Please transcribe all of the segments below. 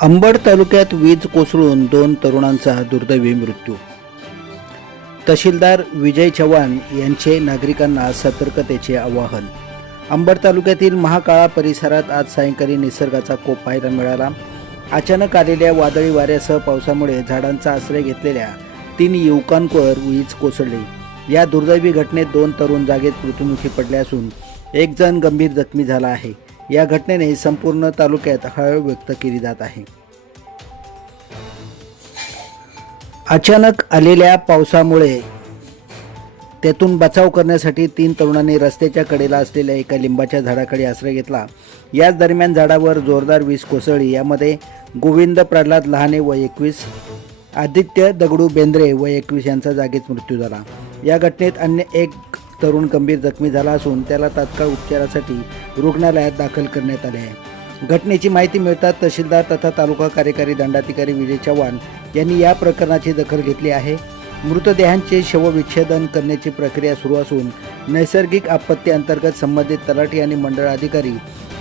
अंबड तालुक्यात वीज कोसळून 2 तरुणांचा दुर्दैवी मृत्यू. तहसीलदार विजय चव्हाण यांचे नागरिकांना सतर्कतेचे आवाहन. अंबड तालुक्यातील महाकाळा परिसरात आज सायंकाळी निसर्गाचा कोप पाहायला मिळाला. अचानक आलेल्या वादळी वाऱ्यासह पावसामुळे झाडांचा आश्रय घेतलेल्या 3 युवकांवर वीज कोसळली. या दुर्दैवी घटनेत 2 तरुण जागेत मृत्युमुखी पडले असून एक जण गंभीर जखमी झाला आहे. या घटनेने संपूर्ण तालुक्यात हळहळ व्यक्त केली जात आहे. अचानक आलेल्या पावसामुळे त्यातून बचाव करण्यासाठी 3 तरुणांनी रस्त्याच्या कडेला असलेल्या एका लिंबाच्या झाडाखाली आश्रय घेतला. याच दरम्यान झाडावर जोरदार वीज कोसळली. यामध्ये गोविंद प्रल्हाद लहाने वय 21, आदित्य दगडू बेंद्रे वय 21 यांचा जागीच मृत्यू झाला. या घटनेत अन्य एक तरुण गंभीर जखमी झाला असून त्याला तात्काळ उपचारासाठी रुग्णालयात दाखल करण्यात आले आहे. घटनेची माहिती मिळताच तहसीलदार तथा तालुका कार्यकारी दंडाधिकारी विजय चव्हाण यांनी या प्रकरणाची दखल घेतली आहे. मृतदेहांचे शवविच्छेदन करण्याची प्रक्रिया सुरू असून नैसर्गिक आपत्ती अंतर्गत संबंधित तलाठी आणि मंडळ अधिकारी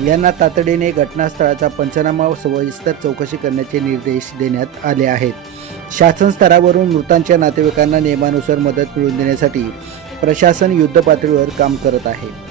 यांना तातडीने घटनास्थळाचा पंचनामा व सविस्तर चौकशी करण्याचे निर्देश देण्यात आले आहेत. शासन स्तरावरून मृतांच्या नातेवाईकांना नियमानुसार मदत मिळवून देण्यासाठी प्रशासन युद्धपातळीवर काम करत आहे.